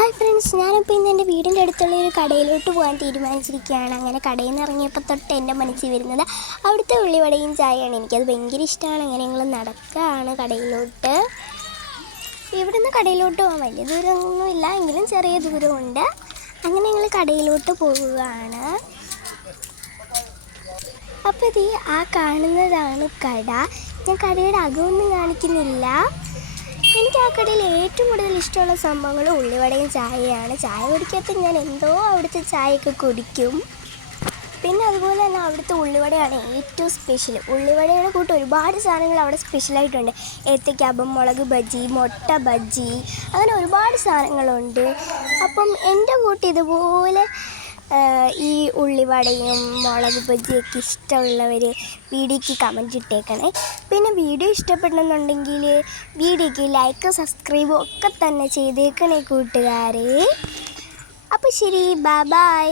Hi friends ഞാനിപ്പോൾ ഇന്ന് എന്റെ വീടിന്റെ അടുത്തുള്ള ഒരു കടയിലോട്ട് പോകാൻ തീരുമാനിച്ചിരിക്കുകയാണ്. അങ്ങനെ കടയിൽ നിന്ന് ഇറങ്ങിയപ്പോൾ തൊട്ട് എന്റെ മനസ്സിൽ വരുന്നത് അവിടുത്തെ ഉള്ളിവടയും ചായയാണ്. എനിക്കത് ഭയങ്കര ഇഷ്ടമാണ്. അങ്ങനെ ഞങ്ങൾ നടക്കുകയാണ് കടയിലോട്ട്. ഇവിടുന്ന് കടയിലോട്ട് പോകാൻ വലിയ ദൂരമൊന്നുമില്ല എങ്കിലും ചെറിയ ദൂരമുണ്ട്. അങ്ങനെ ഞങ്ങൾ കടയിലോട്ട് പോവുകയാണ്. അപ്പോൾ ഇത് ആ കാണുന്നതാണ് കട. ഞാൻ കടയുടെ അകമൊന്നും കാണിക്കുന്നില്ല. എനിക്ക് ആ കടയിൽ ഏറ്റവും കൂടുതൽ ഇഷ്ടമുള്ള സംഭവങ്ങൾ ഉള്ളിവടയും ചായയാണ്. ചായ കുടിക്കാത്ത ഞാൻ എന്തോ അവിടുത്തെ ചായയൊക്കെ കുടിക്കും. പിന്നെ അതുപോലെ തന്നെ അവിടുത്തെ ഉള്ളിവടയാണ് ഏറ്റവും സ്പെഷ്യൽ ഉള്ളിവടയുടെ കൂട്ട് ഒരുപാട് സാധനങ്ങൾ അവിടെ സ്പെഷ്യലായിട്ടുണ്ട് ഏത്തക്കാപ്പം മുളക് ബജി മുട്ട ബജി അങ്ങനെ ഒരുപാട് സാധനങ്ങളുണ്ട്. അപ്പം എന്റെ കൂട്ട് ഇതുപോലെ ഉള്ളിവടയും മുളക് ബജിയൊക്കെ ഇഷ്ടമുള്ളവർ വീഡിയോയ്ക്ക് കമന്റ് ഇട്ടേക്കണേ. പിന്നെ വീഡിയോ ഇഷ്ടപ്പെടണമെന്നുണ്ടെങ്കിൽ വീഡിയോയ്ക്ക് ലൈക്ക് സബ്സ്ക്രൈബും ഒക്കെ തന്നെ ചെയ്തേക്കണേ കൂട്ടുകാരെ. അപ്പോൾ ശരി ബൈ